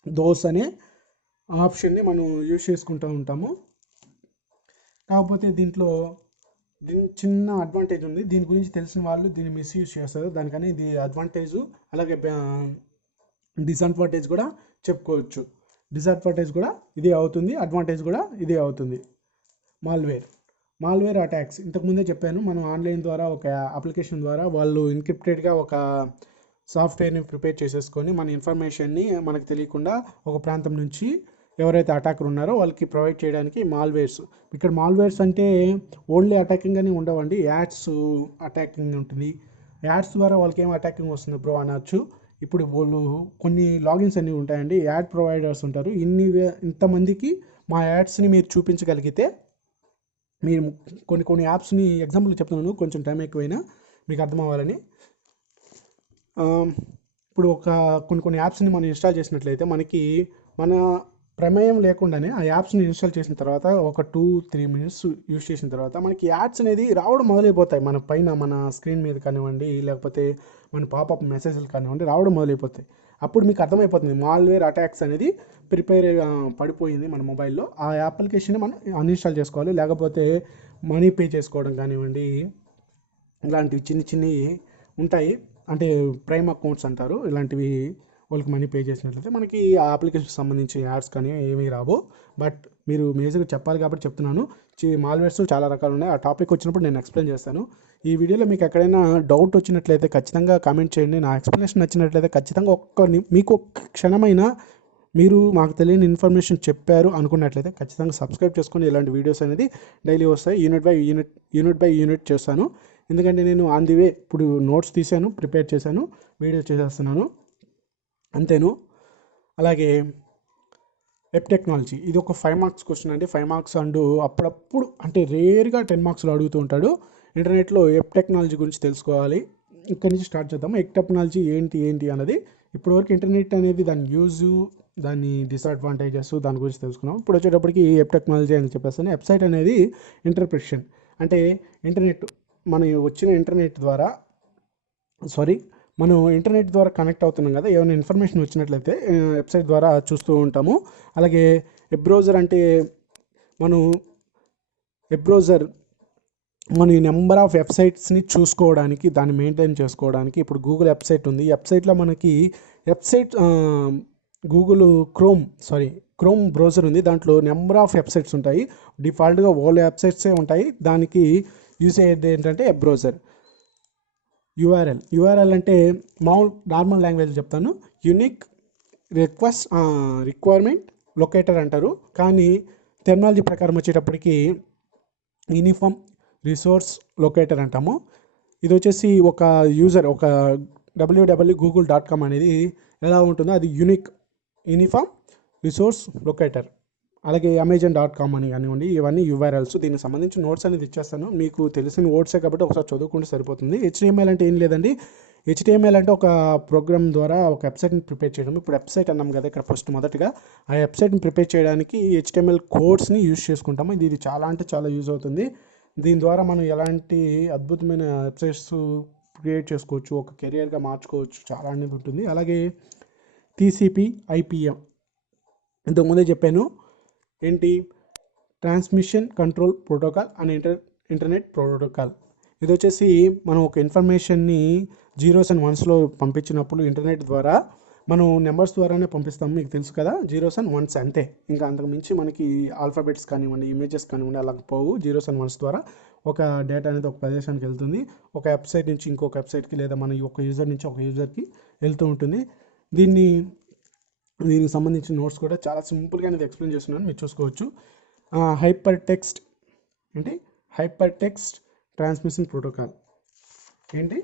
దోస్ అనే ఆప్షన్ని మనం యూజ్ చేసుకుంటూ ఉంటాము. కాకపోతే దీంట్లో చిన్న అడ్వాంటేజ్ ఉంది. దీని గురించి తెలిసిన వాళ్ళు దీన్ని మిస్యూజ్ చేస్తారు. దానికని ఇది అడ్వాంటేజ్, అలాగే డిసడ్వాంటేజ్ కూడా చెప్పుకోవచ్చు. డిసడ్వాంటేజ్ కూడా ఇదే అవుతుంది, అడ్వాంటేజ్ కూడా ఇదే అవుతుంది. మాల్వేర్ మాల్వేర్ అటాక్స్ ఇంతకుముందే చెప్పాను. మనం ఆన్లైన్ ద్వారా ఒక అప్లికేషన్ ద్వారా వాళ్ళు ఎన్క్రిప్టెడ్గా ఒక సాఫ్ట్వేర్ని ప్రిపేర్ చేసేసుకొని మన ఇన్ఫర్మేషన్ని మనకు తెలియకుండా ఒక ప్రాంతం నుంచి ఎవరైతే అటాకర్ ఉన్నారో వాళ్ళకి ప్రొవైడ్ చేయడానికి మాల్వేర్స్. ఇక్కడ మాల్వేర్స్ అంటే ఓన్లీ అటాకింగ్ అని ఉండవండి, యాడ్స్ అటాకింగ్ ఉంటుంది. యాడ్స్ ద్వారా వాళ్ళకి ఏం అటాకింగ్ వస్తుంది బ్రో అనొచ్చు. ఇప్పుడు వాళ్ళు కొన్ని లాగిన్స్ అన్నీ ఉంటాయండి, యాడ్ ప్రొవైడర్స్ ఉంటారు. ఇంతమందికి మా యాడ్స్ని మీరు చూపించగలిగితే, మీరు కొన్ని యాప్స్ని ఎగ్జాంపుల్ చెప్తున్నాను, కొంచెం టైం ఎక్కువైనా మీకు అర్థం అవ్వాలని. ఇప్పుడు కొన్ని యాప్స్ని మనం ఇన్స్టాల్ చేసినట్లయితే మనకి మన ప్రమేయం లేకుండానే ఆ యాప్స్ని ఇన్స్టాల్ చేసిన తర్వాత ఒక 2-3 మినిట్స్ యూస్ చేసిన తర్వాత మనకి యాడ్స్ అనేది రావడం మొదలైపోతాయి. మన పైన మన స్క్రీన్ మీద కానివ్వండి, లేకపోతే మన పాపప్ మెసేజ్లు కానివ్వండి రావడం మొదలైపోతాయి. అప్పుడు మీకు అర్థమైపోతుంది మాల్వేర్ అటాక్స్ అనేది పడిపోయింది మన మొబైల్లో. ఆ అప్లికేషన్ మనం అన్ఇన్స్టాల్ చేసుకోవాలి, లేకపోతే మనీ పే చేసుకోవడం కానివ్వండి, ఇలాంటివి చిన్నవి ఉంటాయి. అంటే ప్రైమ్ అకౌంట్స్ అంటారు. ఇలాంటివి వాళ్ళకి మనీ పే చేసినట్లయితే మనకి ఆ అప్లికేషన్కి సంబంధించి యాడ్స్ కానీ ఏమీ రావు. బట్ మీరు మేజర్గా చెప్పాలి కాబట్టి చెప్తున్నాను. మాల్వేర్స్ చాలా రకాలు ఉన్నాయి. ఆ టాపిక్ వచ్చినప్పుడు నేను ఎక్స్ప్లెయిన్ చేస్తాను. ఈ వీడియోలో మీకు ఎక్కడైనా డౌట్ వచ్చినట్లయితే ఖచ్చితంగా కామెంట్ చేయండి. నా ఎక్స్ప్లెనేషన్ నచ్చినట్లయితే ఖచ్చితంగా మీకు ఒక్క క్షణమైనా మీరు మాకు తెలియని ఇన్ఫర్మేషన్ చెప్పారు అనుకున్నట్లయితే ఖచ్చితంగా సబ్స్క్రైబ్ చేసుకొని ఇలాంటి వీడియోస్ అనేది డైలీ వస్తాయి. యూనిట్ బై యూనిట్ చేస్తాను. ఎందుకంటే నేను ఆన్ ది వే ఇప్పుడు నోట్స్ తీసాను, ప్రిపేర్ చేశాను, వీడియో చేసేస్తున్నాను, అంతేను. అలాగే వెబ్ టెక్నాలజీ ఇది ఒక 5 మార్క్స్ క్వశ్చన్ అండి. 5 మార్క్స్ అండ్ అప్పుడప్పుడు అంటే రేర్గా 10 మార్క్స్లో అడుగుతూ ఉంటాడు. ఇంటర్నెట్లో వెబ్ టెక్నాలజీ గురించి తెలుసుకోవాలి. ఇక్కడి నుంచి స్టార్ట్ చేద్దాము. వెబ్ టెక్నాలజీ ఏంటి అన్నది. ఇప్పటివరకు ఇంటర్నెట్ అనేది దాని యూజు, దాని డిసడ్వాంటేజెస్, దాని గురించి తెలుసుకున్నాం. ఇప్పుడు వచ్చేటప్పటికి వెబ్ టెక్నాలజీ అని చెప్పేస్తాను. వెబ్సైట్ అనేది ఇంటర్ప్రిటేషన్ అంటే ఇంటర్నెట్, మనం వచ్చిన ఇంటర్నెట్ ద్వారా మనం ఇంటర్నెట్ ద్వారా కనెక్ట్ అవుతున్నాం కదా, ఏమైనా ఇన్ఫర్మేషన్ వచ్చినట్లయితే వెబ్సైట్ ద్వారా చూస్తూ ఉంటాము. అలాగే వెబ్ బ్రౌజర్ అంటే వెబ్ బ్రౌజర్ మన నెంబర్ ఆఫ్ వెబ్సైట్స్ని చూసుకోవడానికి, దాన్ని మెయింటైన్ చేసుకోవడానికి. ఇప్పుడు గూగుల్ వెబ్సైట్ ఉంది. వెబ్సైట్లో మనకి గూగుల్ క్రోమ్ బ్రౌజర్ ఉంది. దాంట్లో నెంబర్ ఆఫ్ వెబ్సైట్స్ ఉంటాయి. డిఫాల్ట్గా ఓల్డ్ వెబ్సైట్సే ఉంటాయి. దానికి యూజ్ అయ్యేది ఏంటంటే వెబ్ బ్రౌజర్. యూఆర్ఎల్ అంటే నార్మల్ లాంగ్వేజ్ చెప్తాను. యూనిక్ రిక్వైర్మెంట్ లొకేటర్ అంటారు. కానీ టెక్నాలజీ ప్రకారం వచ్చేటప్పటికి యూనిఫామ్ రిసోర్స్ లొకేటర్ అంటాము. ఇది వచ్చేసి ఒక www.google.com అనేది ఎలా ఉంటుందో అది యూనిఫామ్ రిసోర్స్ లొకేటర్. అలాగే Amazon.com అని కానివ్వండి, ఇవన్నీ యూఆర్ఎల్స్. దీనికి సంబంధించి నోట్స్ అనేది ఇచ్చేస్తాను. మీకు తెలిసిన వర్డ్సే కాబట్టి ఒకసారి చదువుకుంటే సరిపోతుంది. HTML అంటే ఏం లేదండి. HTML అంటే ఒక ప్రోగ్రామ్ ద్వారా ఒక వెబ్సైట్ని ప్రిపేర్ చేయడం. ఇప్పుడు వెబ్సైట్ అన్నాం కదా, ఇక్కడ మొదటగా ఆ వెబ్సైట్ని ప్రిపేర్ చేయడానికి HTML కోడ్స్ని యూజ్ చేసుకుంటాము. ఇది చాలా అంటే చాలా యూజ్ అవుతుంది. దీని ద్వారా మనం ఎలాంటి అద్భుతమైన వెబ్సైట్స్ క్రియేట్ చేసుకోవచ్చు, ఒక కెరియర్గా మార్చుకోవచ్చు, చాలా అనేది ఉంటుంది. అలాగే TCP/IPM ఇంతకుముందే చెప్పాను. ఏంటి? ట్రాన్స్మిషన్ కంట్రోల్ ప్రోటోకాల్ అని ఇంటర్నెట్ ప్రోటోకాల్. ఇది వచ్చేసి మనం ఒక ఇన్ఫర్మేషన్ని 0s and 1s పంపించినప్పుడు ఇంటర్నెట్ ద్వారా మనం నెంబర్స్ ద్వారానే పంపిస్తాము. మీకు తెలుసు కదా, 0s and 1s అంతే. ఇంకా అంతకుమించి మనకి ఆల్ఫాబెట్స్ కానివ్వండి, ఇమేజెస్ కానివ్వండి అలా పోవు. 0s and 1s ద్వారా ఒక డేటా అనేది ఒక ప్రదేశానికి వెళ్తుంది. ఒక వెబ్సైట్ నుంచి ఇంకొక వెబ్సైట్కి, లేదా మన ఒక యూజర్ నుంచి ఒక యూజర్కి వెళ్తూ ఉంటుంది. దీనికి సంబంధించిన నోట్స్ కూడా చాలా సింపుల్గా అనేది ఎక్స్ప్లెయిన్ చేస్తున్నాను, మీరు చూసుకోవచ్చు. Hypertext transmission protocol. ఏంటి?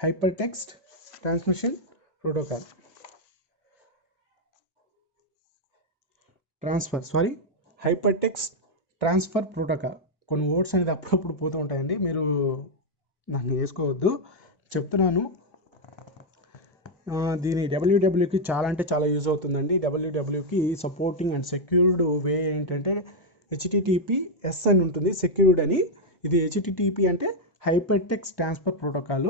Hypertext transmission protocol. Hypertext transfer protocol. కొన్ని వర్డ్స్ అనేది అప్పుడప్పుడు పోతూ ఉంటాయండి, మీరు దాన్ని వేసుకోవద్దు, చెప్తున్నాను. దీని డబ్ల్యూడబ్ల్యూకి చాలా అంటే చాలా యూజ్ అవుతుందండి. డబ్ల్యూడబ్ల్యూకి సపోర్టింగ్ అండ్ సెక్యూర్డ్ వే ఏంటంటే HTTPS అని ఉంటుంది, సెక్యూర్డ్ అని. ఇది HTTP అంటే hyper text transfer protocol,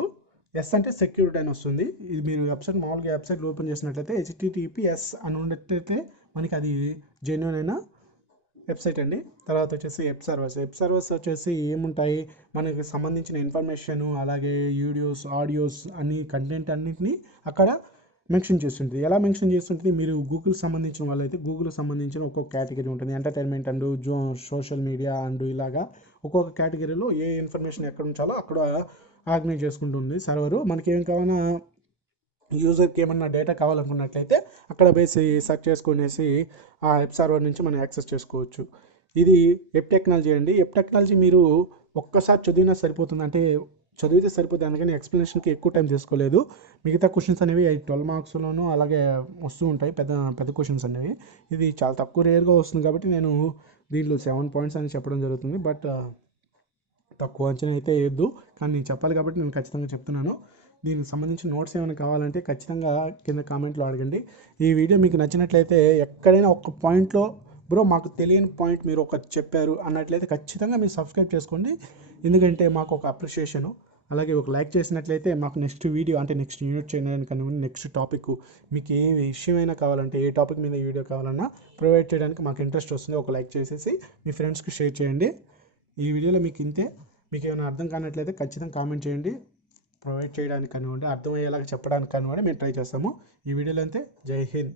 S అంటే సెక్యూర్డ్ అని వస్తుంది. ఇది మీరు మామూలుగా వెబ్సైట్ ఓపెన్ చేసినట్లయితే HTTPS అని ఉన్నట్లయితే మనకి అది జెన్యూన్ అయిన వెబ్సైట్ అండి. తర్వాత వచ్చేసి వెబ్ సర్వర్స్ వచ్చేసి ఏముంటాయి, మనకి సంబంధించిన ఇన్ఫర్మేషన్, అలాగే వీడియోస్, ఆడియోస్ అన్ని కంటెంట్ అన్నింటినీ అక్కడ మెన్షన్ చేస్తుంటుంది. ఎలా మెన్షన్ చేస్తుంటుంది, మీరు గూగుల్ సంబంధించిన వాళ్ళైతే గూగుల్కి సంబంధించిన ఒక్కొక్క కేటగిరీ ఉంటుంది. Entertainment and social media and ఇలాగా ఒక్కొక్క కేటగిరీలో ఏ ఇన్ఫర్మేషన్ ఎక్కడ ఉంచాలో అక్కడ ఆర్గనైజ్ చేసుకుంటుంది సర్వరు. మనకి ఏం కావాలన్నా యూజర్కి ఏమన్నా డేటా కావాలనుకున్నట్లయితే అక్కడ వేసి సెర్చ్ చేసుకునేసి ఆ వెబ్ సర్వర్ నుంచి మనం యాక్సెస్ చేసుకోవచ్చు. ఇది వెబ్ టెక్నాలజీ అండి. వెబ్ టెక్నాలజీ మీరు ఒక్కసారి చదివినా సరిపోతుంది, అంటే చదివితే సరిపోతుంది, అందుకని ఎక్స్ప్లెనేషన్కి ఎక్కువ టైం తీసుకోలేదు. మిగతా క్వశ్చన్స్ అనేవి 12 మార్క్స్లోనూ అలాగే వస్తూ ఉంటాయి, పెద్ద పెద్ద క్వశ్చన్స్ అనేవి. ఇది చాలా తక్కువ రేర్గా వస్తుంది కాబట్టి నేను దీంట్లో 7 పాయింట్స్ అని చెప్పడం జరుగుతుంది. బట్ తక్కువ అంచనా అయితే వేయద్దు, కానీ నేను చెప్పాలి కాబట్టి నేను ఖచ్చితంగా చెప్తున్నాను. దీనికి సంబంధించిన నోట్స్ ఏమైనా కావాలంటే ఖచ్చితంగా కింద కామెంట్లో అడగండి. ఈ వీడియో మీకు నచ్చినట్లయితే ఎక్కడైనా ఒక పాయింట్లో బ్రో మాకు తెలియని పాయింట్ మీరు ఒక చెప్పారు అన్నట్లయితే ఖచ్చితంగా మీరు సబ్స్క్రైబ్ చేసుకోండి, ఎందుకంటే మాకు ఒక అప్రిషియేషను. అలాగే ఒక లైక్ చేసినట్లయితే మాకు నెక్స్ట్ వీడియో అంటే నెక్స్ట్ యూనిట్ చేయడానికి కానివ్వండి, నెక్స్ట్ టాపిక్ మీకు ఏ విషయమైనా కావాలంటే ఏ టాపిక్ మీద వీడియో కావాలన్నా ప్రొవైడ్ చేయడానికి మాకు ఇంట్రెస్ట్ వస్తుంది. ఒక లైక్ చేసేసి మీ ఫ్రెండ్స్కి షేర్ చేయండి. ఈ వీడియోలో మీకు ఇంతే. మీకు ఏమైనా అర్థం కానట్లయితే ఖచ్చితంగా కామెంట్ చేయండి, ప్రొవైడ్ చేయడానికి కానివ్వండి, అర్థమయ్యేలాగా చెప్పడానికి కానివ్వండి మేము ట్రై చేస్తాము. ఈ వీడియోలో అంతే. జై హింద్.